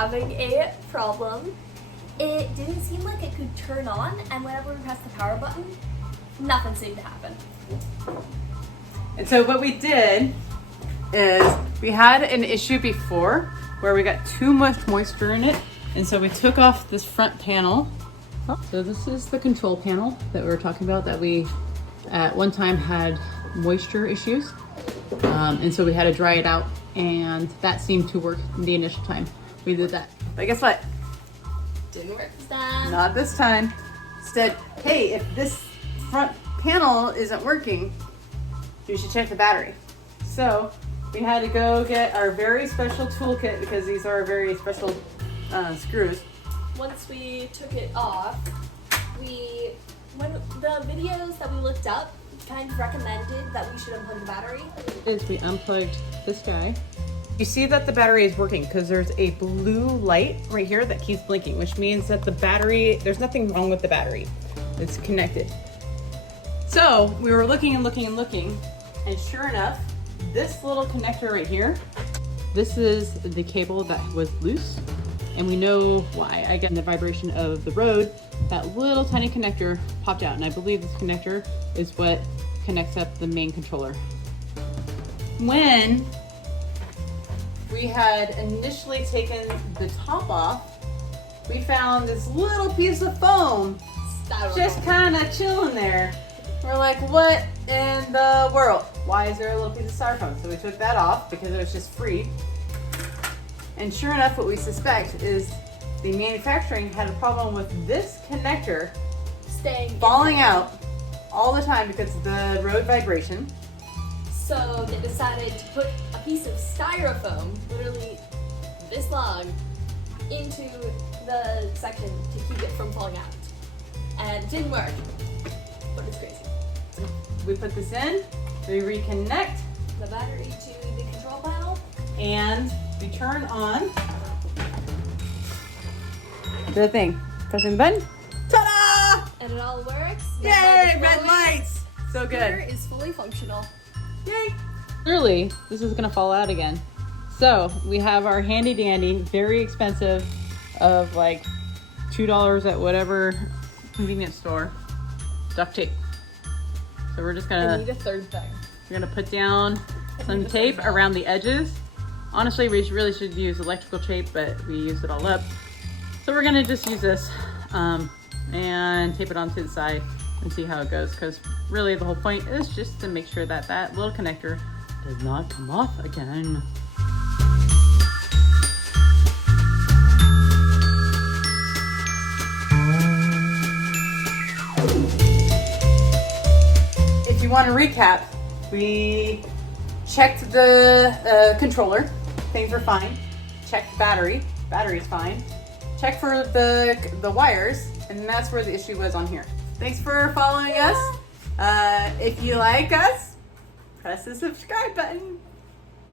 having a problem. It didn't seem like it could turn on, and whenever we pressed the power button, nothing seemed to happen. And so what we did is we had an issue before where we got too much moisture in it. And so we took off this front panel. So this is the control panel that we were talking about that we at one time had moisture issues. And so we had to dry it out, and that seemed to work the initial time we did that. But guess what? Didn't work this time. Not this time. Instead, hey, if this front panel isn't working, you should check the battery. So we had to go get our very special toolkit because these are very special screws. Once we took it off, when the videos that we looked up kind of recommended that we should unplug the battery. We unplugged this guy. You see that the battery is working because there's a blue light right here that keeps blinking, which means that the battery, there's nothing wrong with the battery. It's connected. So we were looking and looking and looking, and sure enough, this little connector right here, this is the cable that was loose, and we know why. I get the vibration of the road, that little tiny connector popped out, and I believe this connector is what connects up the main controller. When we had initially taken the top off, we found this little piece of foam just kind of chilling there. We're like, what in the world? Why is there a little piece of styrofoam? So we took that off because it was just free. And sure enough, what we suspect is the manufacturing had a problem with this connector falling out all the time because of the road vibration. So they decided to put a piece of styrofoam, literally this long, into the section to keep it from falling out. And it didn't work, but it's crazy. We put this in, we reconnect The battery to the control panel. and we turn on the thing. Pressing the button. Ta-da! And it all works. Yay! Red lights! So Here good. is fully functional. Yay! Clearly, this is gonna fall out again. So we have our handy dandy, very expensive, of like $2 at whatever convenience store, duct tape. So we're just I gonna need a third thing. We're gonna put down some tape around the edges. Honestly, we really should use electrical tape, but we used it all up. So we're gonna just use this and tape it onto the side and see how it goes. Because really the whole point is just to make sure that that little connector does not come off again. If you want to recap, we checked the controller, things were fine. Checked the battery's fine. Checked for the wires, and that's where the issue was on here. Thanks for following us. If you like us, press the subscribe button.